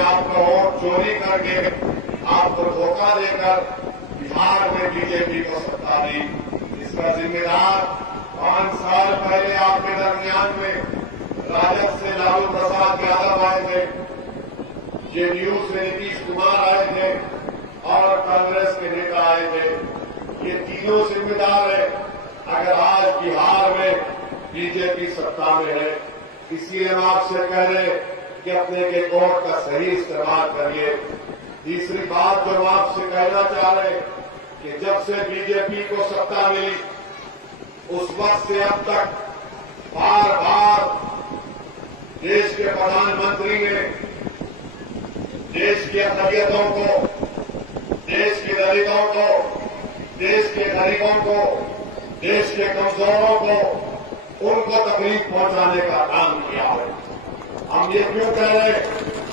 आपका वोट चोरी करके आपको धोखा देकर बिहार में बीजेपी को सत्ता दी। इसका जिम्मेदार 5 साल पहले आपके दरमियान में राजद से लालू प्रसाद यादव आए थे, जेडीयू से नीतीश कुमार आए थे और कांग्रेस के नेता आए थे। ये तीनों जिम्मेदार है अगर आज बिहार में बीजेपी सत्ता में है। इसलिए हम आपसे कह रहे हैं कि अपने के वोट का सही इस्तेमाल करिए। तीसरी बात जो हम आपसे कहना चाह रहे हैं कि जब से बीजेपी को सत्ता मिली उस वक्त से अब तक बार बार देश के प्रधानमंत्री ने देश की अकलियतों को, देश के दलितों को, देश के गरीबों को, देश के कमजोरों को, उनको तकलीफ पहुंचाने का काम किया है। हम ये क्यों कह रहे हैं,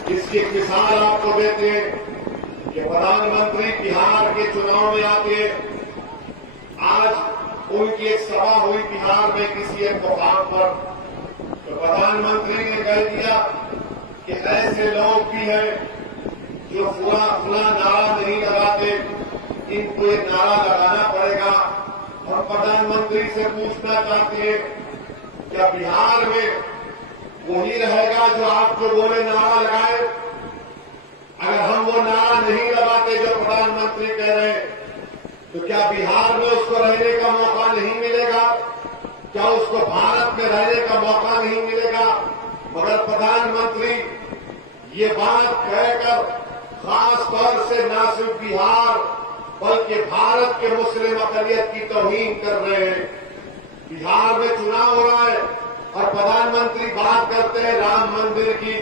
इसकी मिसाल आपको देते हैं कि प्रधानमंत्री बिहार के चुनाव में आके आज उनकी एक सभा हुई बिहार में किसी एक मुकाम पर, तो प्रधानमंत्री ने कह दिया कि ऐसे लोग भी हैं जो फुला नारा नहीं लगाते, इनको एक नारा लगाना पड़ेगा। और प्रधानमंत्री से पूछना चाहते हैं क्या बिहार में वही रहेगा जो आप जो बोले नारा लगाए? अगर हम वो नारा नहीं लगाते जो प्रधानमंत्री कह रहे हैं, तो क्या बिहार में उसको रहने का मौका नहीं मिलेगा? क्या उसको भारत में रहने का मौका नहीं मिलेगा? मगर प्रधानमंत्री ये बात कहकर खास तौर से न सिर्फ बिहार बल्कि भारत के मुस्लिम अकलियत की तौहीन कर रहे हैं। बिहार में चुनाव हो रहा है और प्रधानमंत्री बात करते हैं राम मंदिर की।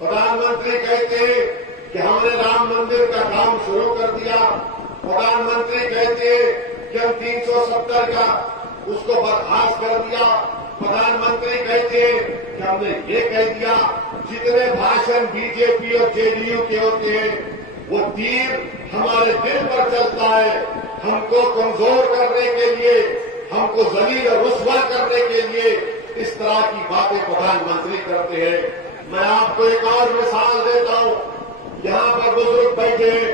प्रधानमंत्री कहते हैं कि हमने राम मंदिर का काम शुरू कर दिया। प्रधानमंत्री कहते हैं कि हम 370 का उसको बर्खास्त कर दिया। प्रधानमंत्री कहते हैं कि हमने ये कह दिया। जितने भाषण बीजेपी और जेडीयू के होते हैं वो तीर हमारे दिल पर चलता है। हमको कमजोर करने के लिए, हमको जलील और रुस्वा करने के लिए इस तरह की बातें प्रधानमंत्री करते हैं। मैं आपको एक और मिसाल देता हूं। यहां पर बुजुर्ग बैठे हैं।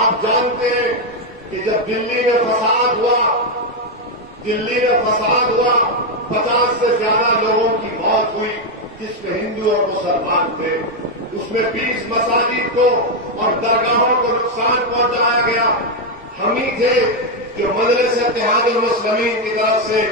आप जानते हैं कि जब दिल्ली में फसाद हुआ 50 से ज्यादा लोगों की मौत हुई जिसमें हिंदू और मुसलमान थे। उसमें 20 मसाजिद को और दरगाहों को नुकसान पहुंचाया गया। हम ही थे जो मजलिस इत्तेहादुल मुस्लिमीन की तरफ से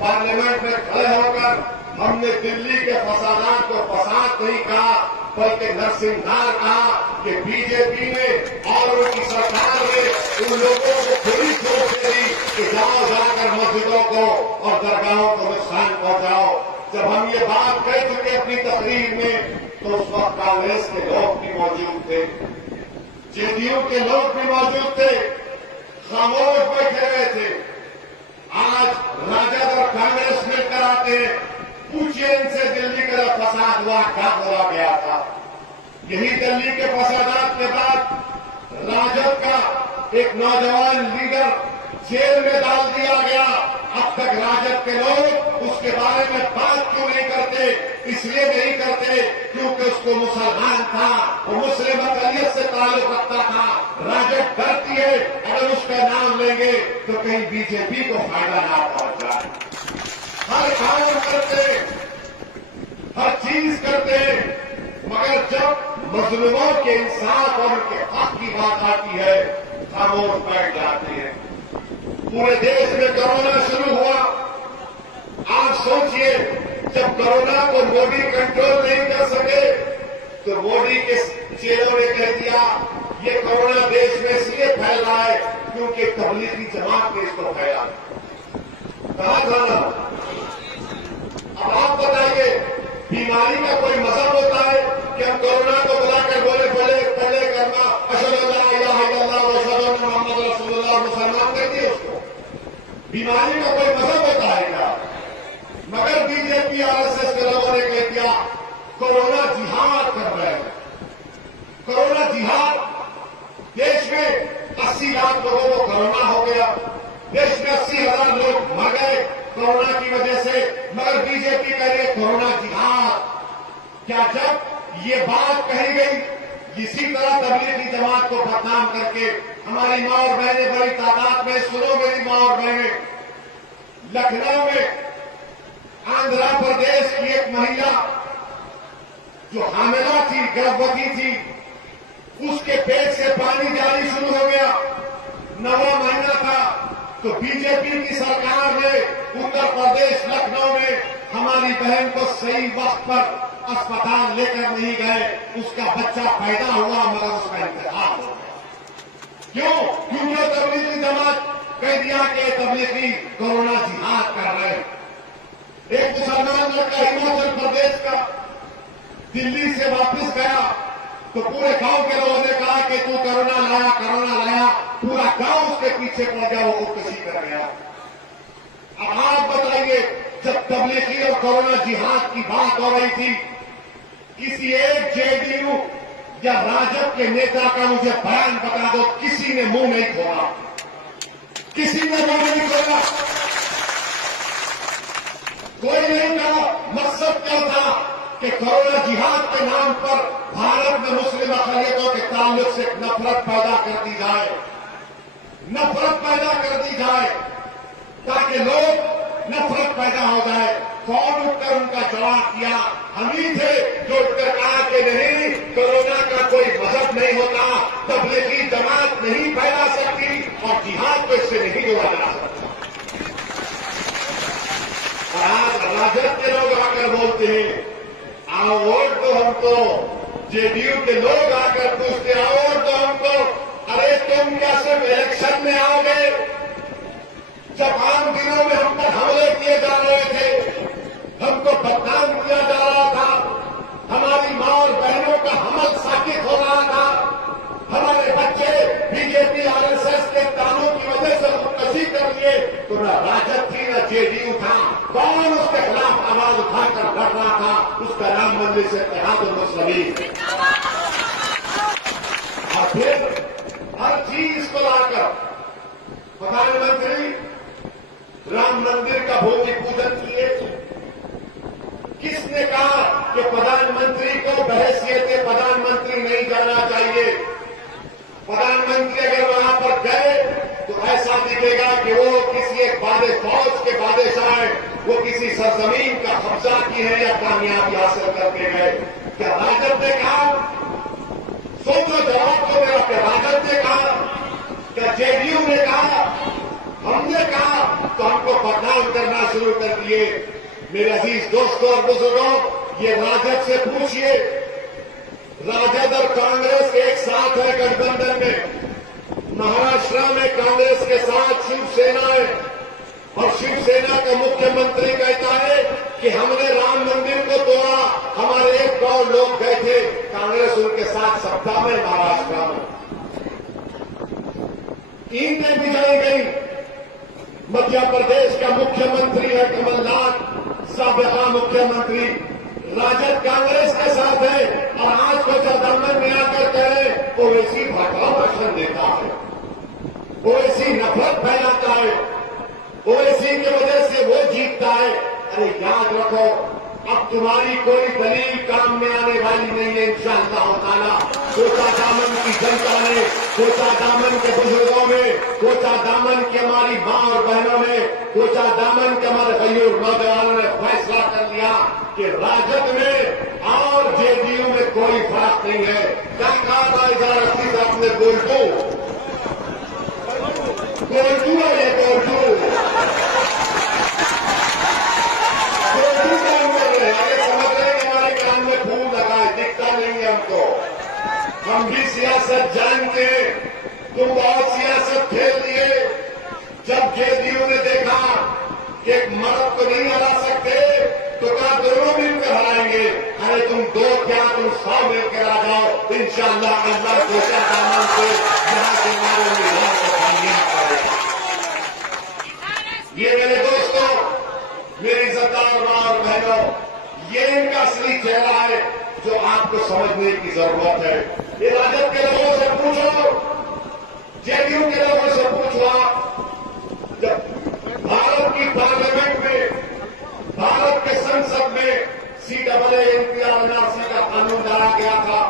पार्लियामेंट में खड़े होकर हमने दिल्ली के फसादात को फसाद नहीं कहा बल्कि नरसिंहार कहा कि बीजेपी ने और उनकी सरकार ने उन लोगों को खुली छूट दी कि जाओ जाकर मस्जिदों को और दरगाहों को नुकसान पहुंचाओ। जब हम ये बात कह चुके अपनी तकरीर में तो उस वक्त कांग्रेस के लोग भी मौजूद थे, जेडीयू के लोग भी मौजूद थे, खामोश बैठे हुए थे। आज राजद और कांग्रेस मिलकर आते हैं। पूछिए इनसे दिल्ली का फसाद हुआ क्या बोला गया था? यही दिल्ली के फसादात के बाद राजद का एक नौजवान लीडर जेल में डाल दिया गया। अब तक राजद के लोग उसके बारे में बात क्यों नहीं करते? इसलिए नहीं करते क्योंकि उसको मुसलमान था, वो मुस्लिम अकलियत से ताल्लुक रखता था। राजद डरती है अगर उसका नाम लेंगे तो कहीं बीजेपी को फायदा ना पहुंच जाए। हर काम करते, हर चीज करते, मगर जब मजलूमों के इंसाफ और उनके हक की बात आती है खामोश बैठ जाते हैं। पूरे देश में कोरोना शुरू हुआ। आप सोचिए जब कोरोना को मोदी कंट्रोल नहीं कर सके तो मोदी के चेहरों ने कह दिया ये कोरोना देश में इसलिए फैल रहा है क्योंकि तबलीगी जमात ने इसको फैला। कहां जाना? अब आप बताइए बीमारी का कोई मजहब होता है कि हम कोरोना को बुलाकर पहले करना अशहदु अल्ला इलाहा इल्लल्लाह व अशहदु अन्ना मुहम्मद रसूलुल्लाह मुसलमान कर दिए उसको? बीमारी का कोई मजहब होता है क्या? मगर बीजेपी आरएसएस के लोगों ने कह दिया कोरोना जिहाद कर रहे हैं। कोरोना जिहाद। देश में 80 लाख लोगों को कोरोना हो गया। देश में 80,000 लोग मर गए कोरोना की वजह से, मगर बीजेपी कह रही है कोरोना जिहाद। क्या जब ये बात कही गई, इसी तरह तबलीगी जमात को बदनाम करके हमारी माँ और बहनें बड़ी तादाद में, सुनो मेरी माँ और बहनें, लखनऊ में आंध्र प्रदेश की एक महिला जो हामिला थी, गर्भवती थी, उसके पेट से पानी जारी शुरू हो गया, 9वां महीना था, तो बीजेपी की सरकार ने उत्तर प्रदेश लखनऊ में हमारी बहन को सही वक्त पर अस्पताल लेकर नहीं गए, उसका बच्चा पैदा हुआ मगर उसका इंतजार हो गया। क्यों? क्योंकि तबलीगी जमात कह दिया कि तबलीगी कोरोना जिहाद कर रहे हैं। एक मुसलमान लड़का हिमाचल प्रदेश का दिल्ली से वापस गया तो पूरे गांव के लोगों ने कहा कि तू कोरोना लाया, पूरा गांव उसके पीछे पड़ गया, वो खुदकुशी कर गया। अब आप बताइए, जब तबलीगी और कोरोना जिहाद की बात हो रही थी, किसी एक जेडीयू या राजद के नेता का मुझे बयान बता दो, किसी ने मुंह नहीं खोला, किसी ने मुंह नहीं खोला, कोई नहीं कहा। मकसद क्या था कि कोरोना जिहाद के नाम पर भारत में मुस्लिम अक़लियतों के ताल्लुक से नफरत पैदा कर दी जाए, नफरत पैदा कर दी जाए, ताकि लोग नफरत पैदा हो जाए। कौन उठकर उनका जवाब दिया? हम ही थे जो उठकर कहा कि नहीं, कोरोना का कोई मजहब नहीं होता, तबलीगी जमात नहीं फैला सकती और जिहाद को इससे नहीं जोड़ा जा सकता। और आज राजद के लोग आकर बोलते हैं आओ वोट दो हमको, जेडीयू के लोग आकर पूछते आओ वोट दो हमको। अरे तुम क्या सिर्फ इलेक्शन में आओगे? जब आम दिनों में हम पर हमले किए जा रहे थे, हमको बदनाम किया जा रहा था, हमारी मां और बहनों का हमल साकित हो रहा था, हमारे बच्चे बीजेपी आरएसएस के तानों की वजह से खुदकुशी कर लिए, तो न राजद थी न जेडीयू था। कौन उसके खिलाफ आवाज उठाकर लड़ रहा था? उसका नाम मंदिर से इत्तेहादुल मुस्लिमीन। और फिर हर चीज को लाकर प्रधानमंत्री राम मंदिर का भूमि पूजन किए। किसने कहा कि प्रधानमंत्री को बहैसियत प्रधानमंत्री नहीं जाना चाहिए? प्रधानमंत्री अगर वहां पर गए तो ऐसा दिखेगा कि वो किसी एक फौज के बादशाह हैं, वो किसी सरजमीन का कब्जा की है या कामयाबी हासिल करके गए। क्या राजद ने कहा? सोचो, जवाब दो मेरा। क्या राजद ने कहा? क्या जेडीयू ने कहा? हमने कहा तो हमको बदनाम करना शुरू कर दिए। मेरे अजीज दोस्तों और बुजुर्गों, ये राजद से पूछिए, राजद और कांग्रेस एक साथ है गठबंधन में। महाराष्ट्र में कांग्रेस के साथ शिवसेना है और शिवसेना का मुख्यमंत्री कहता है कि हमने राम मंदिर को तोड़ा, हमारे 1 करोड़ लोग गए थे, कांग्रेस उनके साथ सत्ता में महाराष्ट्र में। ईंटें बिछाई गई। मध्य प्रदेश का मुख्यमंत्री है कमलनाथ, साबिका मुख्यमंत्री, राजद कांग्रेस के साथ है और आज को दामन में आकर कहे ओवैसी भड़काऊ भाषण देता है, ओवैसी नफरत फैलाता है, ओवैसी की वजह से वो जीतता है। अरे याद रखो, अब तुम्हारी कोई दलील काम में आने वाली नहीं है इंशाअल्लाह ताला। कोचा दामन की जनता ने, कोचा दामन के बुजुर्गों में, कोचा दामन की हमारी मां और बहनों ने, कोचा दामन के हमारे गयूर नौजवानों ने फैसला कर लिया कि राजद में और जेडीयू में कोई फर्क नहीं है। क्या कहा था 2080 से अपने गोलटू है, ये गोलटू काम कर रहे हैं। आगे समझ रहे हैं हमारे कान में फूल लगा है, दिखता नहीं है हमको। हम भी सियासत जानते हैं, तुम बहुत सियासत खेल दिए। जब जेडीयू ने देखा कि एक मर्द को नहीं हरा सकते तो कहा दोनों मिलकर हराएंगे। अरे तुम 2 क्या, तुम 100 मिलकर आ जाओ, इंशाअल्लाह अल्लाह कोचा दामन से यहां के हमारे उम्मीदवार को कामयाब करेगा। ये मेरे दोस्तों, मेरी इज्जतदार मां और बहनों, ये इनका असली चेहरा है जो आपको समझने की जरूरत है। ये राजद के लोगों से पूछो, जेडीयू के लोगों से पूछो। जब भारत की पार्लियामेंट में, भारत के संसद में CAA NRC का कानून लाया गया था।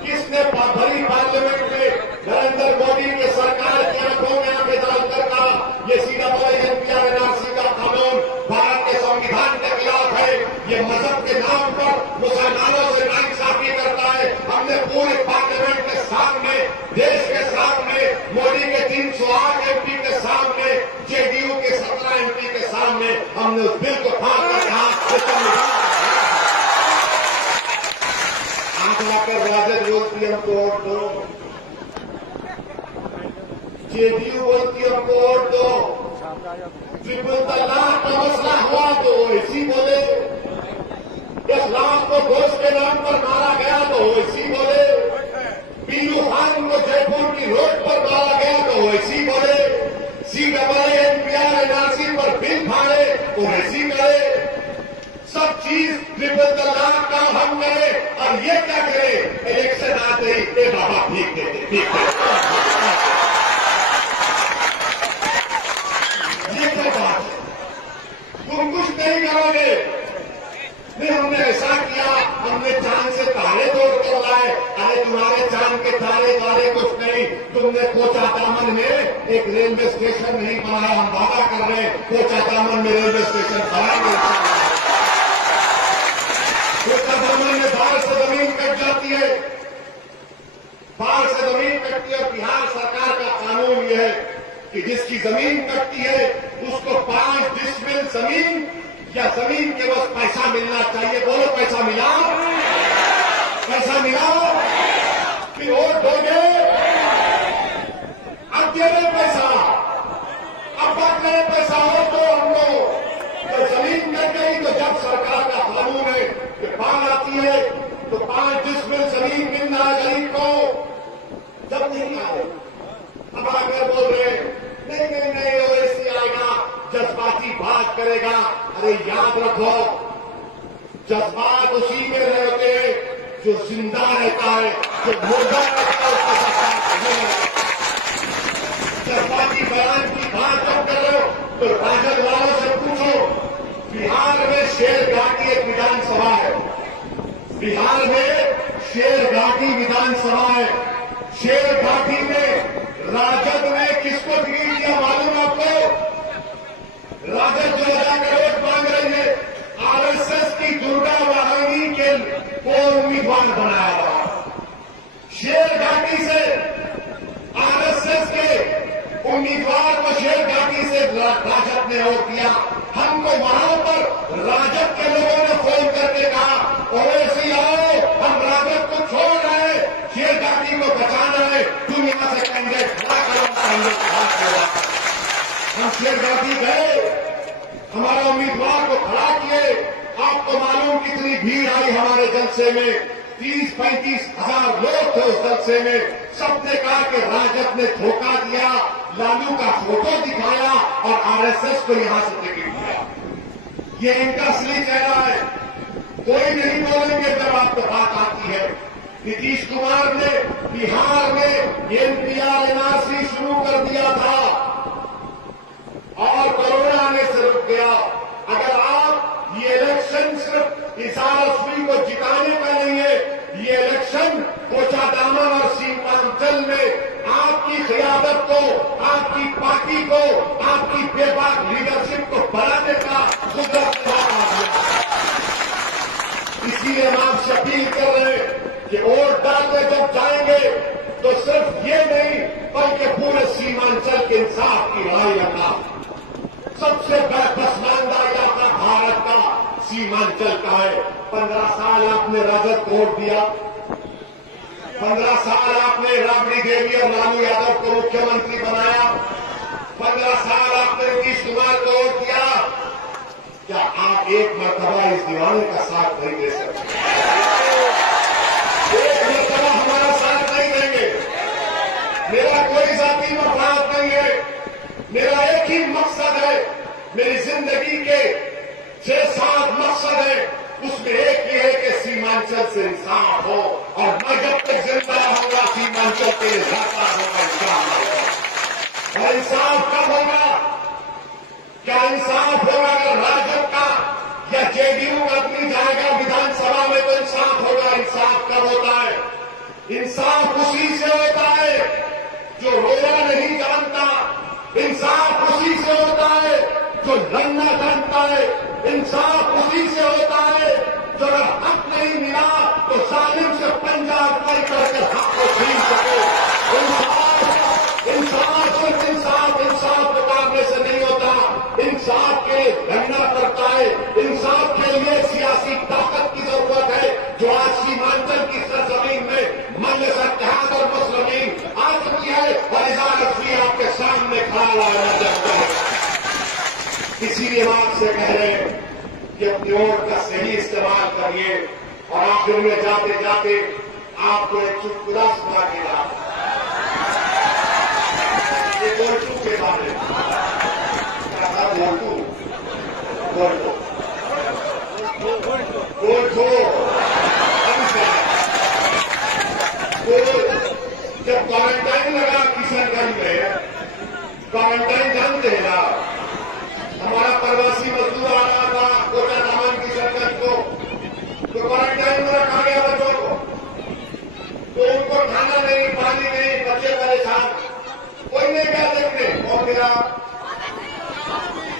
किसने भरी पार्लियामेंट में नरेंद्र मोदी की सरकार की आंखों में आंखें डालकर कहा ये CAA NRC का कानून भारत के संविधान के खिलाफ है, ये मजहब के नाम पर मुसलमानों से नाइंसाफी करता है। हमने पूरे पार्लियामेंट के सामने, देश के सामने, मोदी के 308 MP के सामने, JDU के 17 MP के सामने हमने उस बिल को फाड़ कर कहा आंख लाकर राजद बोलती हमको वोट दो, JDU बोलती हमको वोट दो, ट्रिपल तलाक का मसला हुआ तो ऐसी बोले, 10 लाख को घोष के नाम पर मारा गया तो ऐसी बोले, पीलू खान को जयपुर की रोड पर मारा गया तो ऐसी बोले, CAA NRC पर बिल फाड़े तो ऐसी करे, सब चीज ट्रिपल तलाक का हम करें और ये क्या करें, इलेक्शन आते ही ए बाबा ठीक देते, ठीक है। ये क्या बात है, तुम कुछ नहीं करोगे, नहीं हमने ऐसा किया, हमने चांद से तारे तोड़ कर लाए, अरे तुम्हारे चांद के तारे तारे कुछ नहीं, तुमने कोचा दामन में एक रेलवे स्टेशन नहीं बनाया, हम वादा कर रहे हैं कोचा दामन में रेलवे स्टेशन बनाएंगे। कोचा दामन में बाढ़ से जमीन कट जाती है, बाढ़ से जमीन कटती है और बिहार सरकार का कानून यह है कि जिसकी जमीन कटती है उसको 5 डिसमिल जमीन या जमीन के बस पैसा मिलना चाहिए। बोलो पैसा मिला, पैसा मिला, फिर वोट दोगे, अब दे रहे पैसा, अब बात करें पैसा हो तो हम लोग तो जमीन कट गई तो जब सरकार का कानून है कि बाढ़ आती है तो 5 डिसमिल जमीन मिलना है गरीब को, जब नहीं आए अब आकर बोल रहे नहीं नहीं नहीं ओवैसी आएगा, जज्बाती बात करेगा। अरे याद रखो, जज्बात उसी में रहते हैं जो जिंदा रहता है, जो मुर्दा रहता है। जज्बाती बयान की बात जब कर रहे हो तो राजद वालों से पूछो, बिहार में शेरघाटी एक विधानसभा है, बिहार में शेरघाटी विधानसभा है, शेरघाटी में राजद ने किसको टिकट दिया मालूम आपको? राजद 2000 करोड़ मांग रही है, आरएसएस की दुर्गा वाहिनी के को उम्मीदवार बनाया हुआ। शेरघाटी से आरएसएस के उम्मीदवार को शेरघाटी से राजद ने वोट दिया। हमको वहां पर राजद के लोगों ने फोन करके कहा ओवैसी आओ, हम राजद को छोड़ रहे हैं, शेरघाटी को बचाना है, तुम यहां से कैंडिडेट खड़ा करो। हम शेरघाटी गए, हमारा उम्मीदवार को खड़ा किए, आपको मालूम कितनी भीड़ आई हमारे जलसे में, 30-35 हजार लोग थे उस जलसे में। सबने कहा कि राजद ने धोखा दिया, लालू का फोटो दिखाया और आरएसएस को यहां से टिकट दिया। ये इनका असली चेहरा है, कोई नहीं बोलेंगे जब आपको बात आती है। नीतीश कुमार ने बिहार में NRC शुरू कर दिया था और कोरोना आने से रुक गया। अगर आप ये इलेक्शन सिर्फ इसारफी को जिताने का नहीं है, ये इलेक्शन कोचा दामन और सीमांचल में आपकी क़यादत को, आपकी पार्टी को, आपकी बेबाक लीडरशिप को बढ़ाने का कुदरत का इसीलिए हम आपसे अपील कर रहे हैं कि वोट डालने जब जाएंगे तो सिर्फ ये नहीं बल्कि पूरे सीमांचल के इंसाफ की लड़ाई लड़ना। सबसे बड़ा पसमानदा इलाका भारत का सीमांचल का है। 15 साल आपने राजद को वोट दिया, 15 साल आपने राबड़ी देवी और लालू यादव को मुख्यमंत्री बनाया, 15 साल आपने नीतीश कुमार को वोट दिया। क्या आप एक मरतबा इस दीवाने का साथ नहीं दे सकते? एक मरतबा हमारा साथ नहीं देंगे। मेरा कोई जाति मफाद नहीं है, मेरा एक ही मकसद है, मेरी जिंदगी के 6-7 मकसद है, उसमें एक ही है कि सीमांचल से इंसाफ हो और मैं जब तक जिंदा रहूंगा सीमांचल के लिए जाता होगा इंसाफ। और इंसाफ कब होगा? क्या इंसाफ होगा अगर राजद का या जेडीयू का आदमी जाएगा इंसाफ उसी से होता है जो रोना नहीं जानता, इंसाफ उसी से होता है जो लड़ना जानता है, इंसाफ उसी से होता है जो अगर हक नहीं मिला तो जालिम से पंजा अरपाई करके हक को छीन सके। इंसाफ सिर्फ इंसाफ मुकाबले से नहीं होता, इंसाफ के लिए लड़ना पड़ता है, इंसाफ के लिए सियासी ताकत की जरूरत है जो आज सीमांचल की सरजमीन में मजलिस इत्तेहाद और मुस्लिमीन आ चुकी है और इजाजत भी आपके सामने खड़ा लाया जाता है। इसीलिए हम आपसे कह रहे हैं कि अपनी वोट का सही इस्तेमाल करिए और आखिर में जाते जाते आपको एक चुटकुला सुना के लाभ गोल्टू के बारे में क्या था। गोल्टू जब क्वारंटाइन लगा किशनगंज में, क्वारंटाइन जानते हैं ना, हमारा प्रवासी मजदूर आ रहा था कोटा दामन किशनगंज को, तो क्वारंटाइन में रखा गया बच्चों को, तो उनको खाना नहीं, पानी नहीं, बच्चे परेशान। कोई नहीं क्या देखने, कौन गया,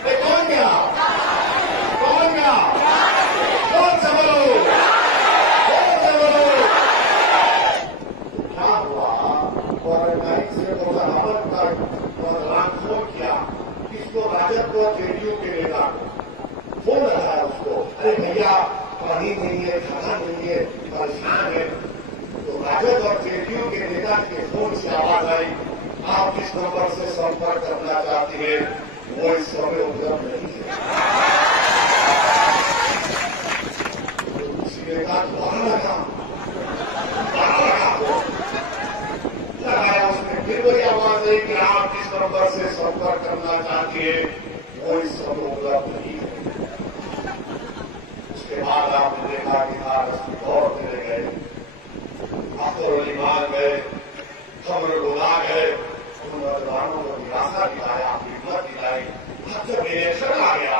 कौन गया, कौन गया, कौन से बोलो, कौन से बोलो। क्या हुआ, क्वारंटाइन से कोटा दामन का फोन किया, किसको, राजद को, जेडीयू के नेता को फोन लगाया उसको, अरे भैया पानी नहीं है, खाना नहीं है, परेशान है। तो राजद और जेडीयू के नेता के फोन से आवाज आई, आप किस नंबर से संपर्क करना चाहती हैं वो इस समय उपलब्ध नहीं है। तो उसी नेता द्वारा लगाया उसने, फिर वही आवाज आई कि आप जिस नंबर से संपर्क करना चाहती है वो इस समय उपलब्ध नहीं है। उसके बाद आपने देखा कि कागज की दौड़ चले गए, अख्तर अली मान गए, खबर बुला गए, उन नौजवानों को निराशा दिलाया, हिम्मत दिलाई। अब जब इलेक्शन आ गया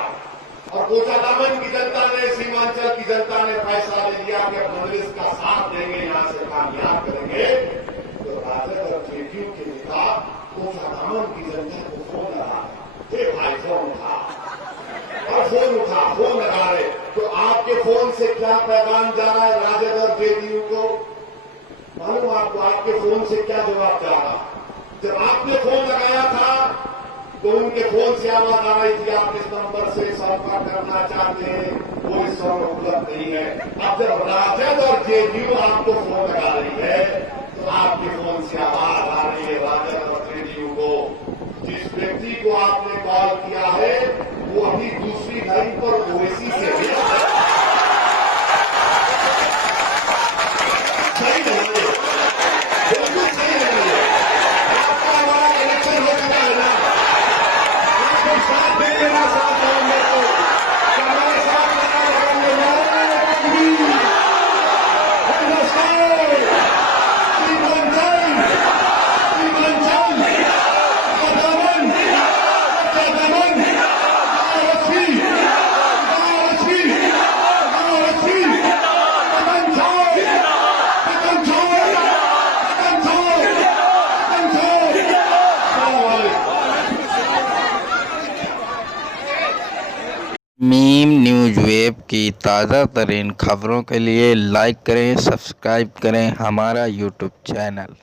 और कोटा दामन की जनता ने, सीमांचल की जनता ने फैसला ले लिया कि अब मजलिस का साथ देंगे, यहां से कामयाब करेंगे, तो राजद और जेडीयू के नेता कोटा दामन की जनता को फोन लगाया, फिर भाई फोन उठा और फोन लगा रहे। तो आपके फोन से क्या पैगाम जा रहा है राजद और जेडीयू को मालूम? आपको आपके फोन से क्या जवाब जा रहा? जब आपने फोन लगाया था तो उनके फोन से आवाज आ रही थी आप इस नंबर से संपर्क करना चाहते हैं वो इस समय उपलब्ध नहीं है। अब जब राजद और जेडीयू आपको फोन लगा रही है तो आपके फोन से आवाज आ रही है राजद और जेडीयू को, जिस व्यक्ति को आपने कॉल किया है वो अभी दूसरी लाइन पर ओवैसी से है। सही नहीं है, बिल्कुल सही नहीं है। आपका हमारा कनेक्शन हो चुका है ना, आपको साथ दे देना, साथ देंगे तो हमारे साथ लगा रहेंगे। मीम न्यूज़ वेब की ताज़ा तरीन खबरों के लिए लाइक करें, सब्सक्राइब करें हमारा यूट्यूब चैनल।